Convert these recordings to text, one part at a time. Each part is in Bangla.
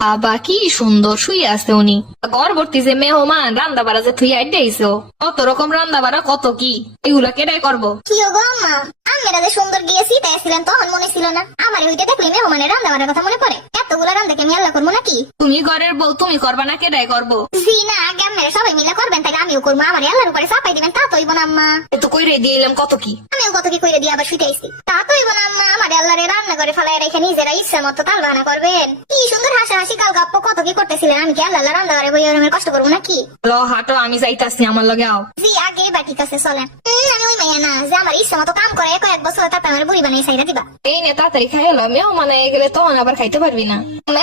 বাবা কি সুন্দর শুয়ে আছে উনি। গর্ভবতী যে মেহমান রান্না বাড়া যে তুই আইডাইছো, কত রকম রান্না বাড়া কত কি, এগুলা কেটাই করবো? কি গো আম্মা, আম্মেরা যে সুন্দর গিয়েছি তাইছিলেন তখন মনে ছিল না? আমার ওইটা দেখলে মেহমানের রান্না বাড়ার কথা মনে পড়ে। এতগুলো রান্না দেখে আমি আল্লাহ করবো নাকি? তুমি ঘরের বউ, তুমি করবা না কেটাই করবো? জি না, আগে আম্মেরা সবাই মিলে করবেন, তাই আমিও করবো। আমার আল্লাহর উপরে চাপাই দিবেন তা তৈব না আম্মা। এত কইরে দিলাম কত কি, আমিও কত কি কইরে দিয়ে আবার শুইতে আইছি। তা তৈব না আম্মা, আমার আল্লাহরে রান্না করে ফেলায় রেখে নিজেরা ইচ্ছা মতো তাল বানা করবেন। কি সুন্দর হাসাহাসি কাল গপ্প কত কি করতেছিলেন। আমি কি আল্লাহ রান্না করে বই ওরমের কষ্ট করবো নাকি? ল হাঁটো, আমি যাইতাছি আমার লগে আও। জি আগে এবার ঠিক আছে চলেন। আমি ওই মেয়ে না যে আমার ইচ্ছা মতো কাম করে কয়েক বছর তারপর আমার বুড়ি বানিয়ে সাইরা দিবা। এই নে তাড়াতাড়ি খাই এলো, মেহমান হয়ে গেলে তখন আবার খাইতে পারবি না।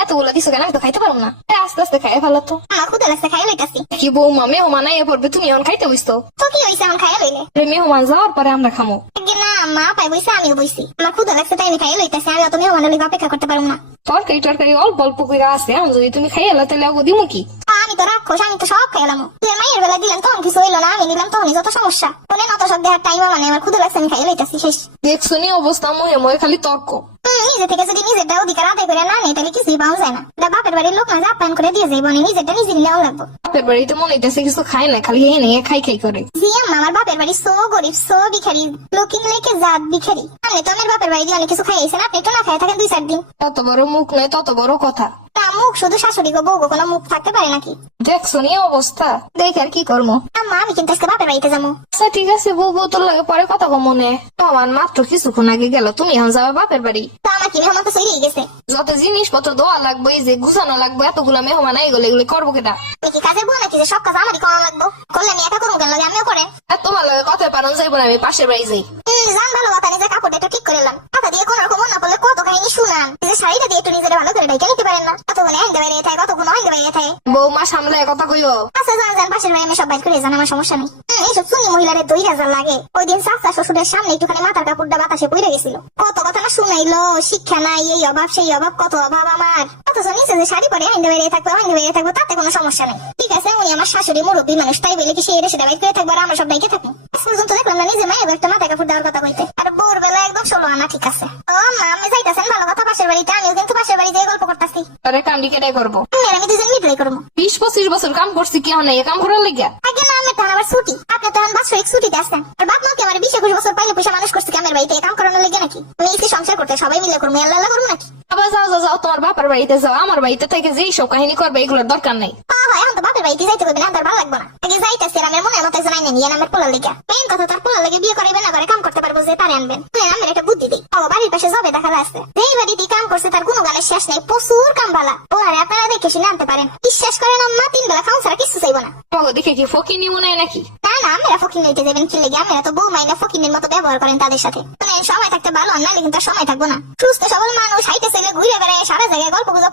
এতগুলো দিছো কেন, আমি তো খাইতে পারবো না। আস্তে আস্তে খাই ফেলো তো। আমার ক্ষুদা লাগছে, খাই লইতাছি। কি বৌমা, মেহমান আইয়া পড়বে, তুমি এখন খাইতে বসতো? তো কি হইছে এখন খাই লইলে? মেহমান যাওয়ার পরে আমরা খামো। না মা পাই বইছে, আমিও বইছি। আমার ক্ষুদা লাগছে তাই আমি খাই লইতাছি। আমি অত মেহমানের লিগে অপেক্ষা করতে পারবো না। তরকারি টরকারি অল্প অল্প করে আছে, আমি যদি তুমি খাই এলো তাহলে ওগো দিমু কি? আমি তো রাক্ষস, আমি তো সব খাইলাম। তুই মায়ের বেলা দিলেন তখন কিছু হইলো না, আমি নিলাম তখনই যত সমস্যা। তোনে নত সব দেহার টাইম মানে আমার ক্ষুদা লাগছে, আমি খাই লইতাছি শেষ। দেখছো নি অবস্থা, মুহে মুহে খালি তর্ক। নিজে থেকে যদি নিজেরটা অধিকার আদায় করে না নেই তাহলে কিছুই পাওয়া যায় না। বাপের বাড়ির লোক না যে আপ্যায়ন করে দিয়ে যাইব, নিজেরটা নিজে নিলেও লাগবো। বাপের বাড়িতে মনে হইতেছে কিছু খায় না, খালি এনে খাই খাই করে। জি আম্মা, আমার বাপের বাড়ি সো গরিব, সো ভিখারি, লুকিং লেকে জাত ভিখারি। আপনি তো আমার বাপের বাড়ি দিয়ে অনেক কিছু খাইয়েছেন, আপনি তো না খাই থাকেন 2-4 দিন। তত বড় মুখ নয় তত বড় কথা। তা মুখ শুধু শাশুড়ি গো বউ গো, কোনো মুখ থাকতে পারে নাকি? দেখছো নি অবস্থা, দেখে আর কি করবো। আম্মা আমি কিন্তু আজকে বাপের বাড়িতে যাবো। আচ্ছা ঠিক আছে, বউ বউ তোর লাগে পরে কথা কম মনে। আমার মাত্র কিছুক্ষণ আগে গেল, তুমি এখন যাবে বাপের বাড়ি। তা আমার কি মেহমান তো সইরেই গেছে। যত জিনিসপত্র দেওয়া লাগবে, এই যে গুছানো লাগবে, এতগুলা মেহমান এগুলো এগুলো করবো কেটা? আমি কি কাজে বউ নাকি যে সব কাজ আমারই করা লাগবো? করলে আমি একা করবো কেন, লাগে আমিও করে। আর তোমার লাগে কথা পারন যাইবো না, আমি পাশের বাড়ি যাই। জান ভালো কথা, নিজের কাপড়টা একটু ঠিক করে এলাম। কথা দিয়ে কোন রকম না বললে কত কাহিনী শুনান। নিজের শাড়িটা দিয়ে একটু নিজেরা ভালো করে ডাইকে নিতে পারেন না? কতক্ষণ আইন বাইরে থাকে, কতক্ষণ আইন বাইরে থাকে। বৌমা সামলে কথা কইও। আচ্ছা যান যান, পাশের বাড়ি আমি সব বাইর করে যান, আমার সমস্যা নেই। এইসব শুনি মহিলারে 2000 লাগে। ওই দিন চাচা শ্বশুরের সামনে একটুখানি মাথার কাপড়টা বাতাসে পড়ে গেছিল। কত কথা না শুনাইলো, শিক্ষা নাই, এই অভাব সেই অভাব, কত অভাব আমার। অথচ নিচে যে শাড়ি পরে আইন বাইরে থাকবো, আইন বাইরে থাকবো, তাতে কোনো সমস্যা নেই। ঠিক আছে, উনি আমার শাশুড়ি মুরব্বী মানুষ, তাই বলে কি সে এসে বাইর করে থাকবো আর আমরা সব বাইকে থাকবো? পর্যন্ত দেখলাম না নিজে মায়ের একটা মাথায় কাপড় দেওয়ার কথা কইতে। আর বউর বেলা একদম 16 আনা। ঠিক আছে ও মা, আমি যাইতাছেন ভালো কথা পাশের বাড়িতে, আমিও কিন্তু পাশের বাড়ি যেয়ে গল্প করতেছি। আরে কামড়ি কেটাই করবো? আমি দুজন মিটলাই করবো। 20-25 বছর কাম করছি, কি হয় না এ কাম করার লেগে? আগে না আমি তখন আবার ছুটি, আপনি তখন বাৎসরিক ছুটিতে আসছেন। আর বাপ মাকে আমার 20-21 বছর পাইলে পয়সা মানুষ করছি কামের বাড়িতে, কাম করানোর লেগে নাকি? আমি এসে সংসার করতে সবাই মিলে করবো, আল্লাহ করবো নাকি? আবার যাও যাও যাও, তোমার বাপের বাড়িতে যাও, আমার বাড়িতে থেকে যেই সব কাহিনী করবে এগুলোর দরকার নেই। বাবা এখন তো বাপের বাড়িতে যাইতে করবে না, তার ভালো লাগবে না। আগে যাইতেছি আমার মনে মতো জানাই নেন আমার পোলার লেগে। মেইন কথা তার পোলার লেগে বিয়ে করাইবে না, করে কাম করতে পারবো যে তারে আনবেন। তুই আমার একটা বুদ্ধি দিই, ও বাড়ির পাশে জবে দেখা যাচ্ছে, যেই বাড়িতে কাম করছে তার কোনো গানের শেষ নেই, প্রচুর কাম বালা। ওরে আপনারা দেখে শুনে আনতে পারেন। বিশ্বাস করেন আম্মা, 3 বেলা খাওয়া ছাড়া কিছু চাইবো না। তোমাকে দেখে কি ফকিনি মনে হয় নাকি? না না, আমরা ফকির নিতে যাবেন কি লেগে? আমরা তো বউ মাইনা ফকিনের মতো ব্যবহার করেন তাদের সাথে। সময় থাকতে ভালো, নাহলে কিন্তু সময় থাকবো না। সুস্থ সবল মানুষ হাইটে ছেলে ঘুরে বেড়ায়, সারা জায়গায় গল্প গুজব